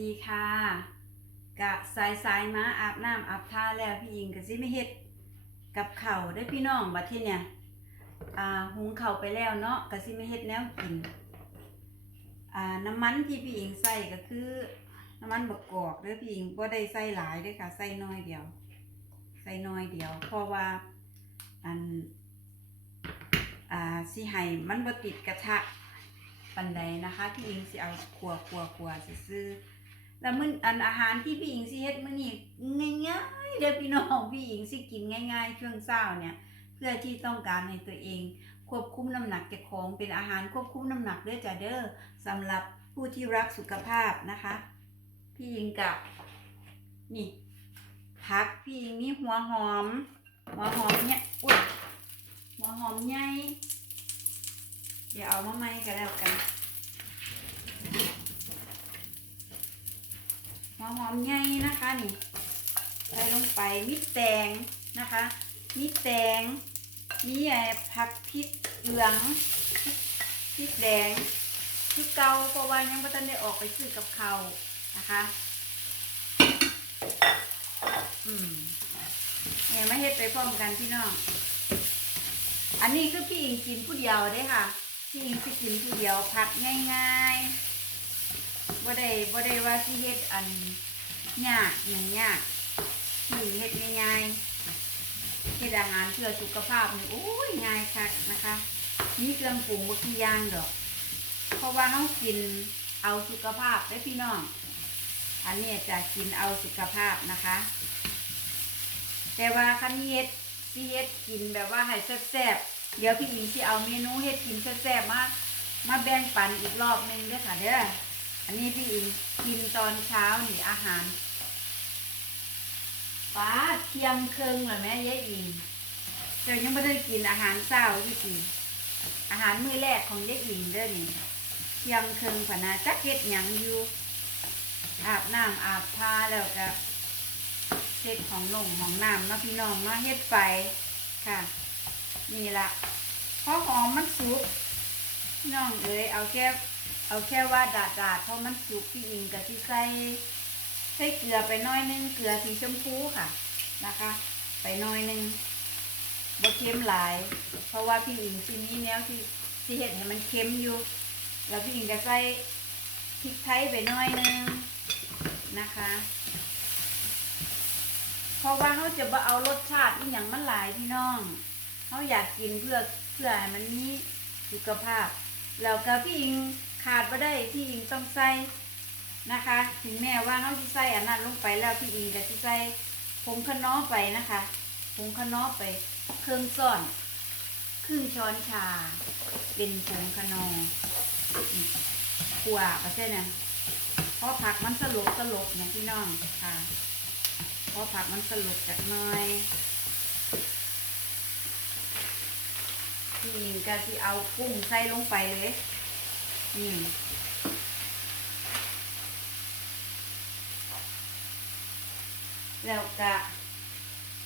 ดีค่ะกะสายสายมาอาบน้ำอาบท่าแล้วพี่หญิงก็สิไม่เฮ็ดกับเข้าได้พี่น้องบัดที่เนี่ยอ่าหุงเข้าไปแล้วเนาะก็สิไม่เฮ็ดแนวกินอ่าน้ำมันที่พี่หญิงใส่ก็คือน้ำมันบกกอกเด้อพี่หญิงบ่ได้ใส่หลายเด้อค่ะใส่น้อยเดียว ใส่น้อยเดียว เพราะว่าอันอ่าสิให้มันบ่ติดกระทะปันใดนะคะพี่อิงสิเอาขัวขัวขัวซื้อๆ แล้วมื้ออันอาหารที่พี่อิงสิเฮ็ดมื้อนี้ง่ายๆเด้อพี่น้องพี่อิงสิกินง่ายๆ ช่วงเช้าเนี่ย เพื่อที่ต้องการให้ตัวเอง ควบคุมน้ำหนักเจ้าของเป็นอาหารควบคุมน้ำหนักเด้อจ้ะเด้อสำหรับผู้ที่รักสุขภาพนะคะ พี่อิงกับนี่ผักพี่อิงนี่หัวหอม หัวหอมเนี่ยอุ้ยหัวหอมใหญ่เดี๋ยวเอามาไหมกันแล้วกัน หัวหอมใหญ่นะคะนี่ใส่ลงไปมิแตงนะคะมิแตงมีไอ้ผักพริกเหลืองพริกแดงพริกเกาเพราะว่ายังไม่ทันได้ออกไปซื้อกับเขานะคะอืมเนี่ยมาเฮ็ดไปพร้อมกันพี่น้องอันนี้คือพี่อิงกินผู้เดียวได้ค่ะพี่อิงสิกินผู้เดียวผัดง่าย ๆ บ่ได้บ่ได้ว่าสิเฮ็ดอันยากอย่างยากพี่งเฮ็ดง่ายๆเฮ็ดอาหารเพื่อสุขภาพนี่โอ้ยง่ายคักนะคะมีเครื่องปรุงบ่กี่อย่างดอก เพราะว่าเฮากินเอาสุขภาพได้พี่น้อง อันนี้จะกินเอาสุขภาพนะคะ แต่ว่าคันเฮ็ดสิเฮ็ดกินแบบว่าให้แซ่บๆเดี๋ยวพี่หญิงสิเอาเมนูเฮ็ดกินแซ่บๆมามาแบ่งปันอีกรอบนึงเด้อค่ะเด้อ อันนี้พี่หญิงกินตอนเช้านี่อาหารป้าเทียมเครื่องเหรอแม่ยายอิงเจ้ายังไม่ได้กินอาหารเช้าที่กินอาหารมื้อแรกของยายอิงเด้อนี่เทียมเครื่องพนาจักเฮ็ดหยังอยู่อาบน้ำอาบผ้าแล้วก็เฮ็ดของหนงของน้ำเนาะพี่น้องเนาะเฮ็ดไฟค่ะ นี่ละพอหอมมันสุกพี่น้องเอ้ยเอาแค่ เอาแค่ว่าดาดาดๆเพราะมันสุกพี่อิงกับที่ใส่ใส่เกลือไปน้อยนึงเกลือสีชมพูค่ะนะคะ ไปน้อยนึงบ่เค็มหลาย เพราะว่าพี่อิงซีนี้แนวที่ที่เห็ดให้มันเค็มอยู่ แล้วพี่อิงจะใส่พริกไทยไปน้อยนึงนะคะ เพราะว่าเขาจะบ่เอารสชาติอย่างมันหลายพี่น้องเขาอยากกินเพื่อเพื่อให้มันมีสุขภาพแล้วก็พี่อิง ขาดบ่ได้พี่อิงต้องใส่นะคะ ถึงแม้ว่าเขาจะใส่อันนั้นลงไปแล้วพี่อิงก็จะใส่ผงขนอไปนะคะผงขนอไปเครื่องซ่อนครึ่งช้อนชา เป็นผงขนออืมขัวก็ใช่นะเพราะผักมันสลบสลบเนี่ยพี่น้องค่ะพอผักมันสลุดจากน้อยพี่หญิงก็สิเอากุ้งใส่ลงไปเลย แล้วก็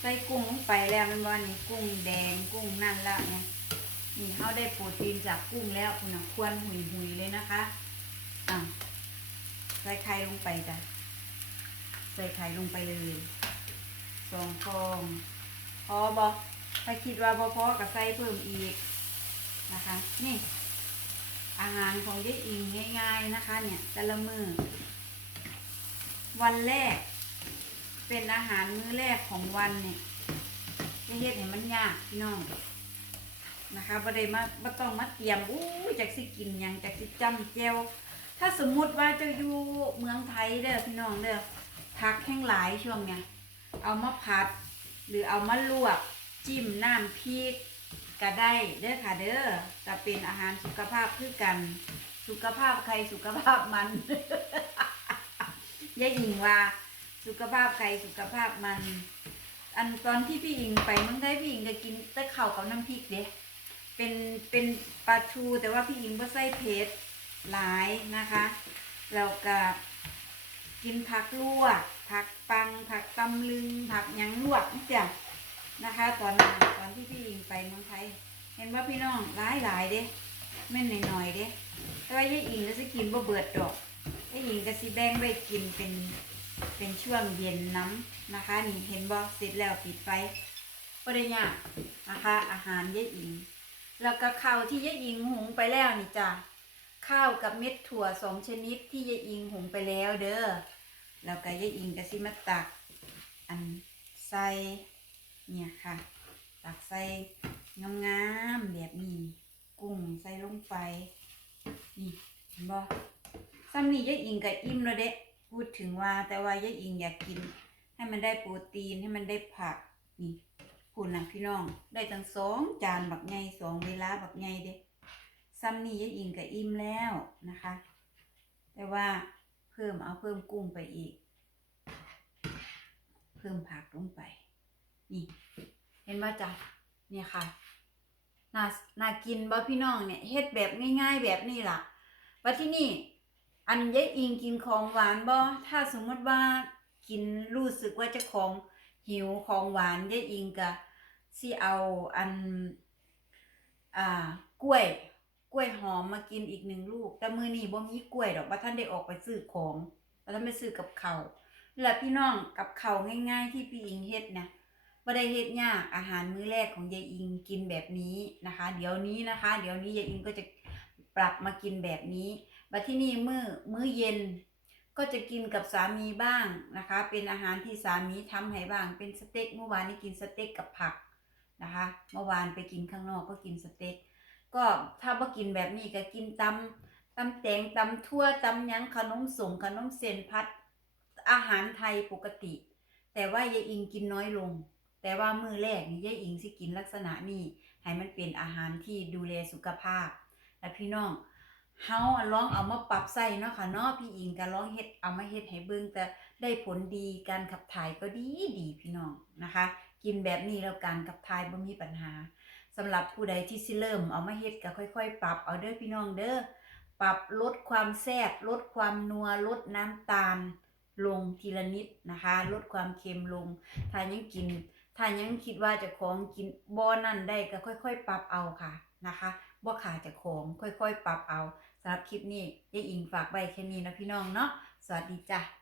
ใส่กุ้งลงไปแล้วมันว่านี่กุ้งแดงกุ้งนั่นละเนี่ยนี่เขาได้โปรตีนจากกุ้งแล้วคุณควรหุยหุยเลยนะคะอะใส่ไข่ลงไปจ้ะใส่ไข่ลงไปเลยสองฟองพอบอถ้าคิดว่าพอพอก็ใส่เพิ่มอีกนะคะ นี่ อาหารของยายอิงง่าย ๆนะคะ เนี่ยแต่ละมือวันแรก เป็นอาหารมื้อแรกของวันเนี่ยจะเฮ็ดให้มันยากพี่น้องนะคะบ่ได้มาบ่ต้องมาเตรียมอู้จากสิกินหยังจากสิจำเจียวถ้าสมมุติว่าจะอยู่เมืองไทยเด้อพี่น้องเด้อผักแห้งหลายช่วงเนี้ยเอามาผัด หรือเอามาลวกจิ้มน้ำพริก ก็ได้เด้อค่ะเด้อจะเป็นอาหารสุขภาพคือกัน สุขภาพใครสุขภาพมันยายอิงว่า สุขภาพใครสุขภาพมัน อันตอนที่พี่อิงไปเมืองไทยพี่อิงก็กินแต่ข้าวกับน้ำพริกเด้เป็นเป็นปลาทูแต่ว่าพี่อิงบ่ใส่เผ็ดหลายนะคะแล้วก็กินผักลวกผักปังผักตำลึงผักยังลวกนี่จ้ะ นะคะ ตอนนั้นตอนที่พี่ยิงไปเมืองไทย เห็นว่าพี่น้องหลายหลายเด้แม่นหน่อยๆเด้แต่ว่ายายอิงก็จะกินบ่เบิดดอกไอ้หญิงก็สิแบ่งไว้กินเป็นเป็นช่วงเย็นน้ำนะคะ นี่เห็นบ่เสร็จแล้วปิดไฟบ่ได้ยากนะคะ อาหารยายอิง แล้วก็ข้าวที่ยายอิงหุงไปแล้วนี่จ้ะข้าวกับเม็ดถั่วสองชนิดที่ยายอิงหุงไปแล้วเด้อแล้วก็ยายอิงก็สิมาตัก อันใส่ เนี่ยค่ะ ตักใส่งามๆแบบนี้ กุ้งใส่ลงไป นี่เห็นบ่ซ้ำนี่ยายอิงกับอิ่มแล้วเด้พูดถึงว่าแต่ว่ายายอิงอยากกิน ให้มันได้โปรตีนให้มันได้ผัก นี่คุณนะพี่น้อง ได้ตั้งสองจานบักใหญ่สองเวลาบักใหญ่เด้ซ้ำนี่ยายอิงกับอิ่มแล้วนะคะ แต่ว่าเพิ่มเอาเพิ่มกุ้งไปอีก เพิ่มผักลงไป นี่ เห็นว่าจ้ะเนี่ยค่ะน่าน่ากินบ่พี่น้องเนี่ยเฮ็ดแบบง่าย ๆ แบบนี้ล่ะว่าที่นี่อันยายอิงกินของหวานบ่ถ้าสมมติว่ากินรู้สึกว่าจะของหิวของหวานยายอิงก็สิเอาอันอ่ากล้วยกล้วยหอมมากินอีกหนึ่งลูก แต่มือนี้บ่มีกล้วยดอกว่าท่านได้ออกไปซื้อของว่าท่านไปซื้อกับเขาวแล้วพี่น้องกับเขาง่าย ๆ ที่พี่อิงเฮ็ดนะ บ่ได้เฮ็ดยากอาหารมื้อแรกของยายอิงกินแบบนี้นะคะ เดี๋ยวนี้นะคะ เดี๋ยวนี้ยายอิงก็จะปรับมากินแบบนี้บัดที่นี่มื้อมื้อเย็นก็จะกินกับสามีบ้างนะคะ เป็นอาหารที่สามีทำให้บ้าง เป็นสเต็กเมื่อวานนี้กินสเต็กกับผักนะคะ เมื่อวานไปกินข้างนอกก็กินสเต็กก็ถ้าบ่กินแบบนี้ก็กินตำตำแตงตำทั่วตำยังขนมสงขนมเส้นพัดอาหารไทยปกติ แต่ว่ายายอิงกินน้อยลง แต่ว่ามือแรกนี่ยายอิงสิกินลักษณะนี้ให้มันเป็นอาหารที่ดูแลสุขภาพ และพี่น้องเฮาลองเอามาปรับใส่เนาะค่ะเนาะพี่อิงก็ลองเฮ็ดเอามาเฮ็ดให้เบิ่งแต่ได้ผลดีการขับถ่ายก็ดีดีพี่น้องนะคะ กินแบบนี้แล้วการขับถ่ายบ่มีปัญหาสำหรับผู้ใดที่สิเริ่มเอามาเฮ็ดก็ค่อย ๆ ปรับเอาเด้อพี่น้องเด้อปรับลดความแซ่บลดความนัวลดน้ำตาล ลงทีละนิดนะคะ ลดความเค็มลงถ้ายังกิน ถ้ายังคิดว่าจะของกินบ่นั่นได้ก็ค่อย ๆ ปรับเอาค่ะนะคะบ่ขาดเจะของค่อย ๆ ปรับเอาสำหรับคลิปนี้ยายอิงฝากไว้แค่นี้นะพี่น้องเนาะสวัสดีจ้ะ